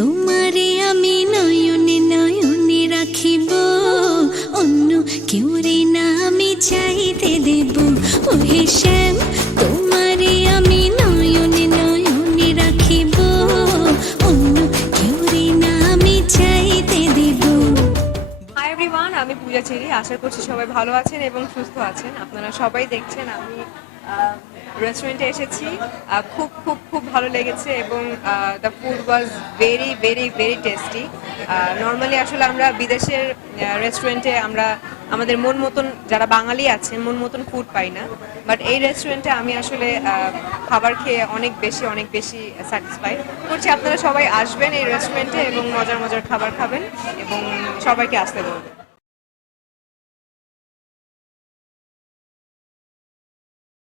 তোমারে আমি নয়নে নয়নে রাখিব, অন্য কেউ রে না আমি চাইতে দেব। ওহে শ্যাম, তোমারে আমি নয়নে নয়নে রাখিব, অন্য কেউ রে না আমি চাইতে দেব। হাই এভরিওয়ান, আমি পূজা চেরি। আশা করছি সবাই ভালো আছেন এবং সুস্থ আছেন। আপনারা সবাই দেখছেন আমি রেস্টুরেন্টে এসেছি। খুব খুব খুব ভালো লেগেছে এবং the food was very very very tasty. Normally আসলে আমরা বিদেশের রেস্টুরেন্টে আমরা আমাদের মন মতন, যারা বাঙালি আছেন, মন মতন ফুড পাই না। বাট এই রেস্টুরেন্টে আমি আসলে খাবার খেয়ে অনেক বেশি স্যাটিসফাই করছি। আপনারা সবাই আসবেন এই রেস্টুরেন্টে এবং মজার মজার খাবার খাবেন এবং সবাইকে আসতে বলবেন।